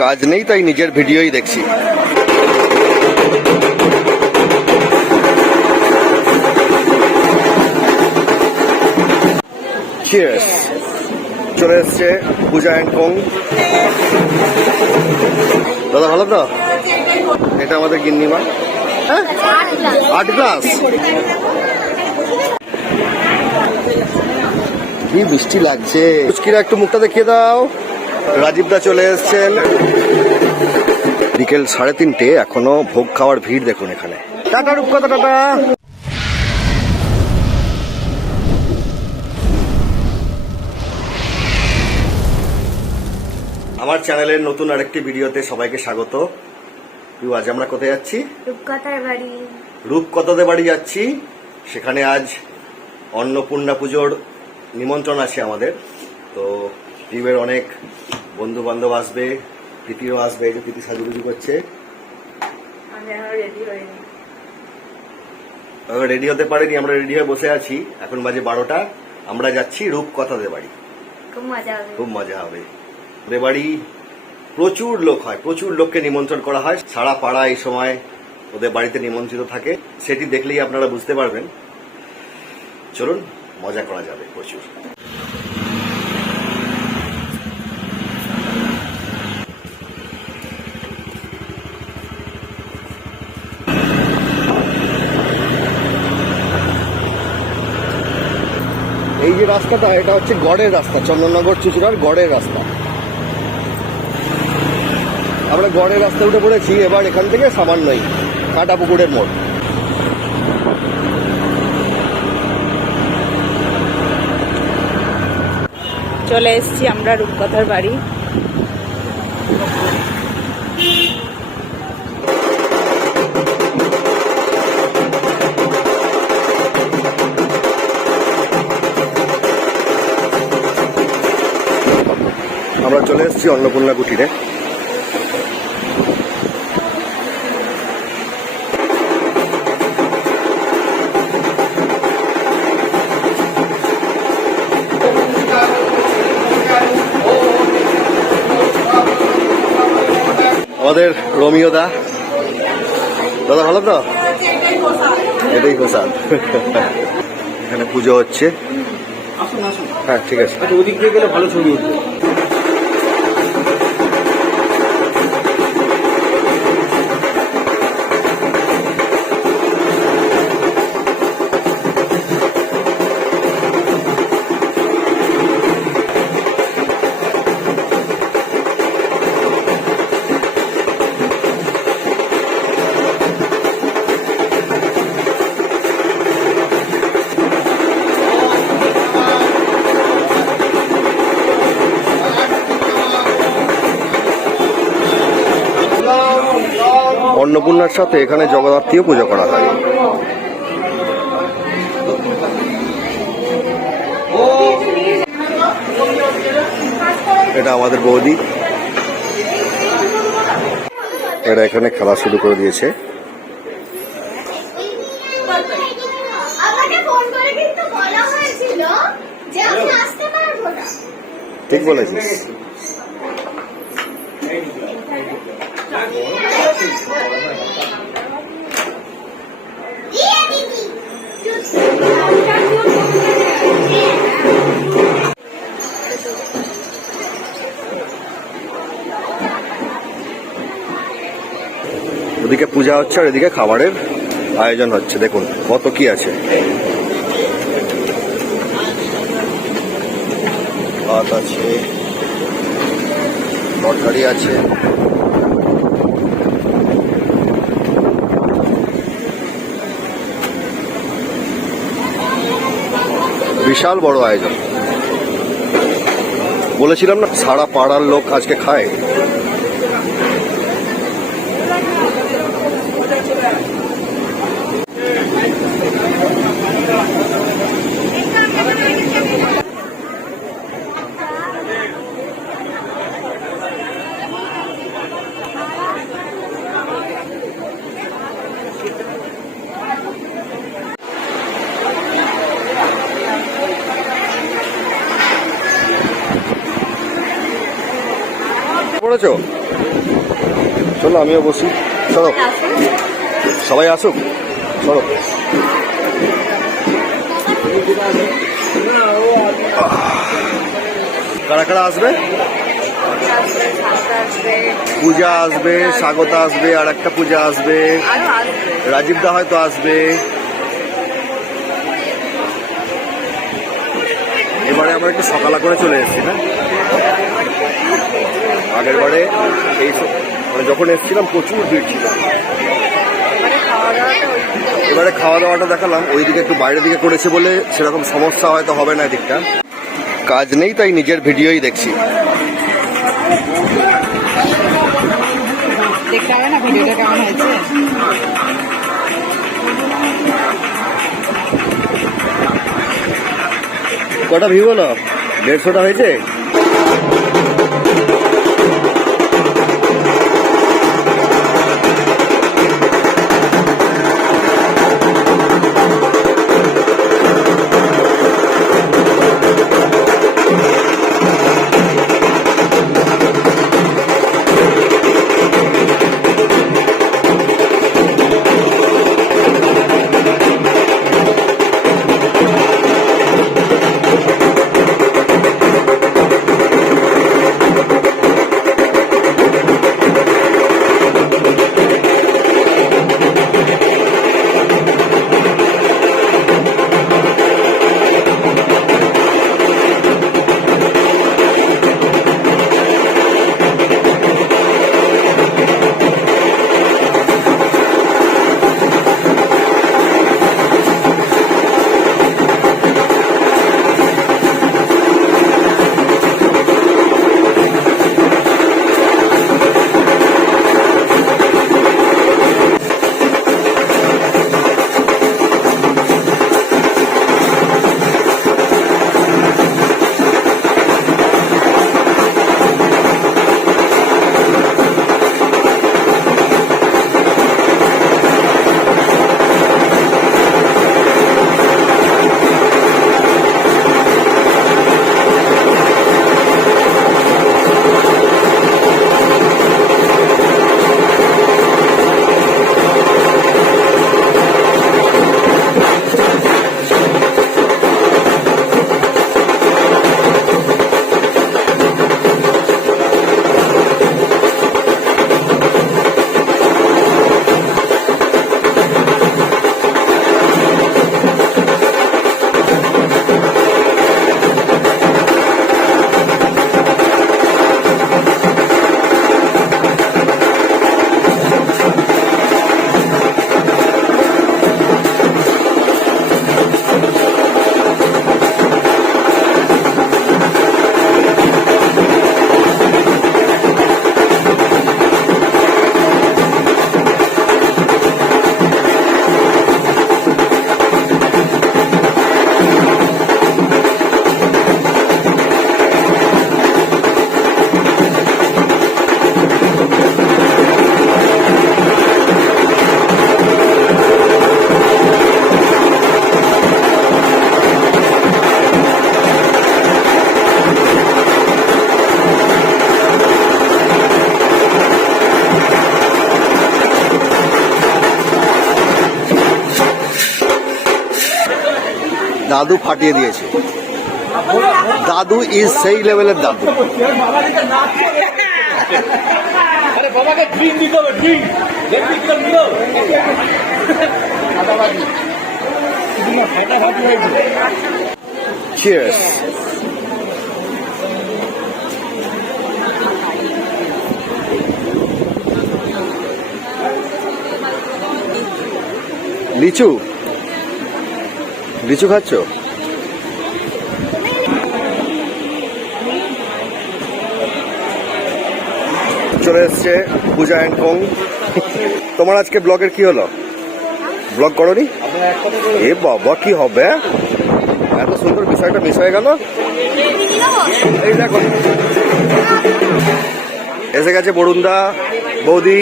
কাজ নেই তাই নিজের ভিডিওই দেখছি। Cheers! চলে এসছে পূজা অ্যান্ড কোং। দাদা ভালো তো? এটা আমাদের গিন্নিমা। হ্যাঁ 8 গ্লাস। কি বৃষ্টি লাগছে। পুচকিরা একটু মুখটা দেখিয়ে দাও। রাজীব দা চলে এসছেন। বিকেল 3:30 এখনো ভোগ খাওয়ার ভিড় দেখুন এখানে। টাটা রূপকথা, টাটা। আমার চ্যানেলের নতুন আরেকটি ভিডিওতে সবাইকে স্বাগত। আজ আমরা কোথায় যাচ্ছি? রূপকথার বাড়ি। রূপকথাদের বাড়ি যাচ্ছি। সেখানে আজ অন্নপূর্ণা পুজোর নিমন্ত্রণ আছে আমাদের। তো টিমের অনেক বন্ধু বান্ধব আসবে, প্রীতিও আসবে। এই যে প্রীতি সাজুগুজু করছে। রেডি হতে পারিনি, আমরা রেডি হয়ে বসে আছি। এখন বাজে 12টা। আমরা যাচ্ছি রূপকথাদের বাড়ি। খুব মজা হবে। ওদের বাড়ি প্রচুর লোক হয়, প্রচুর লোককে নিমন্ত্রণ করা হয়। সারা পাড়া এই সময় ওদের বাড়িতে নিমন্ত্রিত থাকে। সেটি দেখলেই আপনারা বুঝতে পারবেন। চলুন, মজা করা যাবে প্রচুর। এই যে রাস্তাটা, এটা হচ্ছে গড়ের রাস্তা, চন্দননগর চুচুড়ার গড়ের রাস্তা। আমরা গড়ের রাস্তা উঠে পড়েছি। এবার এখান থেকে সামান্যই কাঁটাপুকুরের মোড়। চলে এসেছি আমরা রূপকথার বাড়ি। আমরা চলে এসেছি অন্নপূর্ণা কুটিরে। আমাদের রোমিও দা। দাদা ভালো তো? এটাই প্রসাদ। এখানে পুজো হচ্ছে। হ্যাঁ ঠিক আছে। ওদিক দিয়ে গেলে ভালো ছবি উঠবে। অন্নপূর্ণার সাথে এখানে জগদ্ধাত্রীও পুজো করা হয়। এটা আমাদের বৌদি। এরা এখানে খেলা শুরু করে দিয়েছে। ঠিক বলেছিস। ওদিকে পূজা হচ্ছে আর এদিকে খাবারের আয়োজন হচ্ছে। দেখুন কত কি আছে। ভাত আছে, তরকারি আছে, বিশাল বড় আয়োজন। বলেছিলাম না সারা পাড়ার লোক আজকে খায়। পড়েছো? চলো আমিও বসি। চলো সবাই আসুক, চলো। কারা কারা আসবে? পূজা আসবে, স্বাগতা আসবে, আর একটা পূজা আসবে, রাজীব দা হয়তো আসবে। এবারে আমরা একটু সকালা করে চলে এসেছি না? আগের বারে এই মানে যখন এসেছিলাম প্রচুর ভিড় ছিল। এবারে খাওয়া দাওয়াটা দেখালাম, ওইদিকে একটু বাইরের দিকে করেছে বলে সেরকম সমস্যা হয়তো হবে না। এদিকটা কাজ নেই, তাই নিজের ভিডিওই দেখছি। দেখতে হবে না ভিডিওটা কেমন হয়েছে। কটা ভিউ হলো? 150টা হয়েছে। দাদু ফাটিয়ে দিয়েছে। দাদু ইজ সেই লেভেলের দাদু। Cheers. লিচু লিচু খাচ্ছ? চলে এসছে পূজা অ্যান্ড কোং। তোমার আজকে ব্লগের কি হলো? ব্লগ করোনি? এ বাবা কি হবে, এত সুন্দর বিষয়টা মিস হয়ে গেল। এই দেখো এসে গেছে বরুণদা, বৌদি।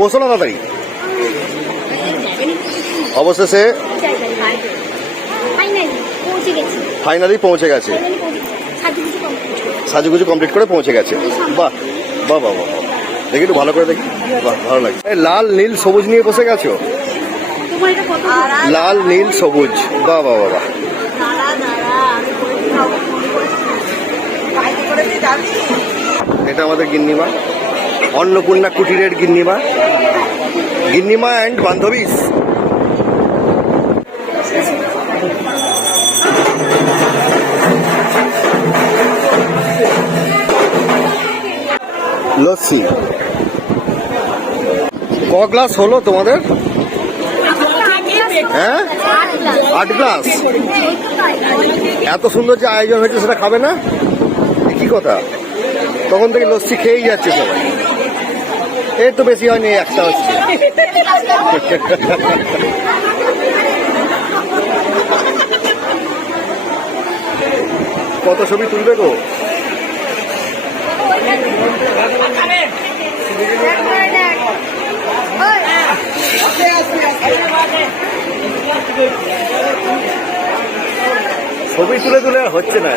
বসো না তাড়াতাড়ি। অবশেষে ফাইনালি পৌঁছে গেছে, সাজুগুজু কমপ্লিট করে পৌঁছে গেছে। বাহ বাহ বাহ বাহ, দেখি একটু ভালো করে দেখি। বাহ, ভালো লাগে। লাল নীল সবুজ নিয়ে বসে গেছো, লাল নীল সবুজ। বাহ বাহ বাহ বাহ। এটা আমাদের গিন্নিমা, অন্নপূর্ণা কুটিরের গিন্নিমা, গিন্নিমা অ্যান্ড বান্ধবীস। লস্যি ক গ্লাস হলো তোমাদের? হ্যাঁ, 8 গ্লাস। এত সুন্দর যে আয়োজন হয়েছে সেটা খাবে না? কি কথা, তখন থেকে লস্যি খেয়েই যাচ্ছে সবাই। এই তো বেশি হয়নি, একটা হচ্ছে। কত ছবি তুলবে গো? ছবি তুলে তুলে আর হচ্ছে না।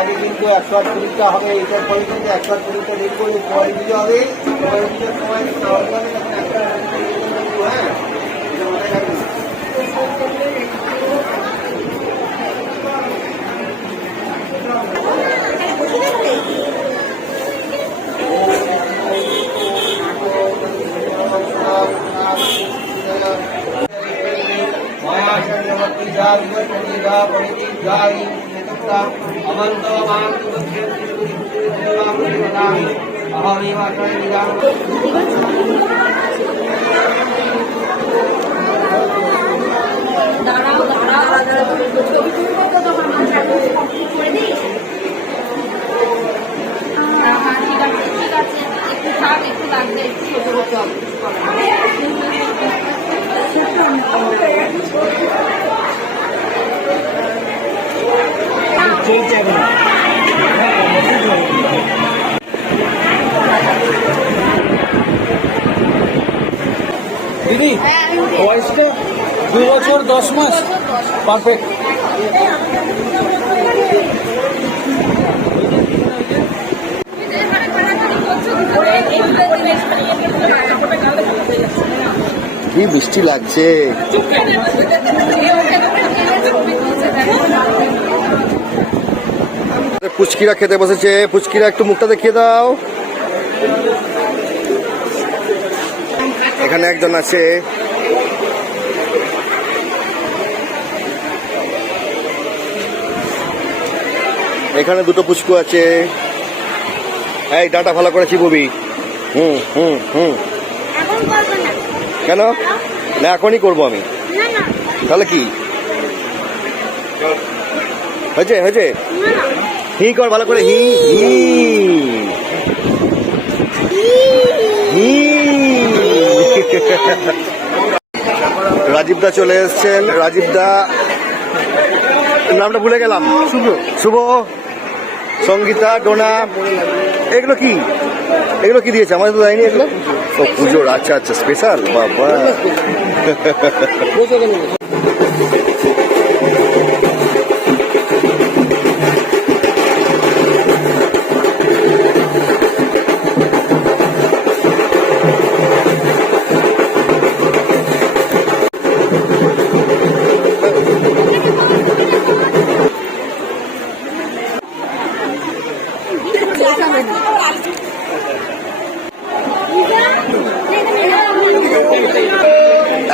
আগে কিন্তু 120টা হবে, এইটার পরে কিন্তু 120টা দেখবো, পরে দিতে হবে। হ্যাঁ, দিদি বয়সটা 2 বছর 10 মাস, পারফেক্ট। কি বৃষ্টি লাগছে। পুচকিরা খেতে বসেছে, পুচকিরা একটু মুখটা দেখিয়ে দাও। এখানে একজন আছে, এখানে দুটো পুচকু আছে। এই ডাটা ভালো করে চিবুবি। হুম হুম হুম। কেন না, এখনই করবো আমি। তাহলে কি হয়েছে? হয়েছে, হি কর ভালো করে, হি হি হি। রাজীব দা চলে এসছেন। রাজীব দা, নামটা ভুলে গেলাম। শুভ, শুভ, সঙ্গীতা, ডোনা। এগুলো কি, এগুলো কি দিয়েছে? আমাদের তো দেয়নি এগুলো। ও পুজোর, আচ্ছা আচ্ছা, স্পেশাল। বাবা,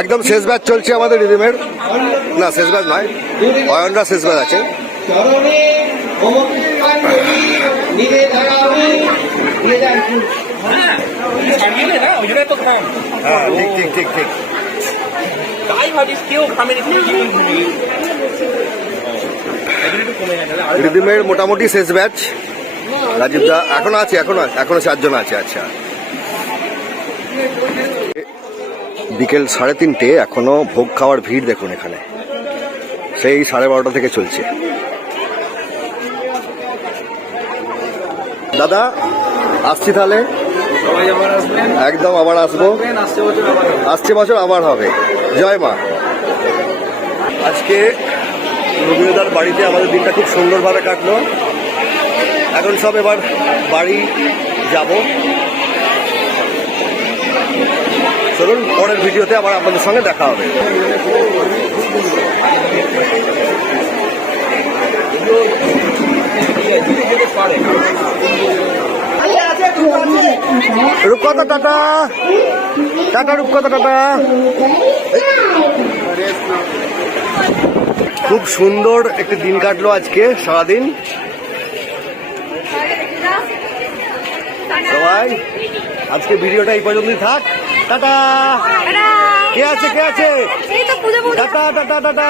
একদম শেষ ব্যাচ চলছে আমাদের রিদিমের। না, শেষ ব্যাচ নয়, অয়নরা শেষ ব্যাচ আছে। ঠিক ঠিক ঠিক ঠিক। রিদিমের মোটামুটি শেষ ব্যাচ। রাজীব দা এখনো আছে, এখনো 4 জন আছে। আচ্ছা, বিকেল 3:30, এখনো ভোগ খাওয়ার ভিড় দেখুন এখানে, সেই 12:30 থেকে চলছে। দাদা আসছি তাহলে, সবাই আবার আসবেন, একদম আবার আসবো, আসছে বছর আবার হবে। জয় মা। আজকে রবীন্দ্রদার বাড়িতে আমাদের দিনটা খুব সুন্দরভাবে কাটলো। এখন সব এবার বাড়ি যাব। চলুন পরের ভিডিওতে আবার আপনাদের সঙ্গে দেখা হবে। রূপকথা টাটা, টাটা রূপকথা টাটা। খুব সুন্দর একটি দিন কাটলো আজকে সারাদিন। সবাই আজকে ভিডিওটা এই পর্যন্তই থাক। টাটা। কে আছে কে আছে? Tata tata tata.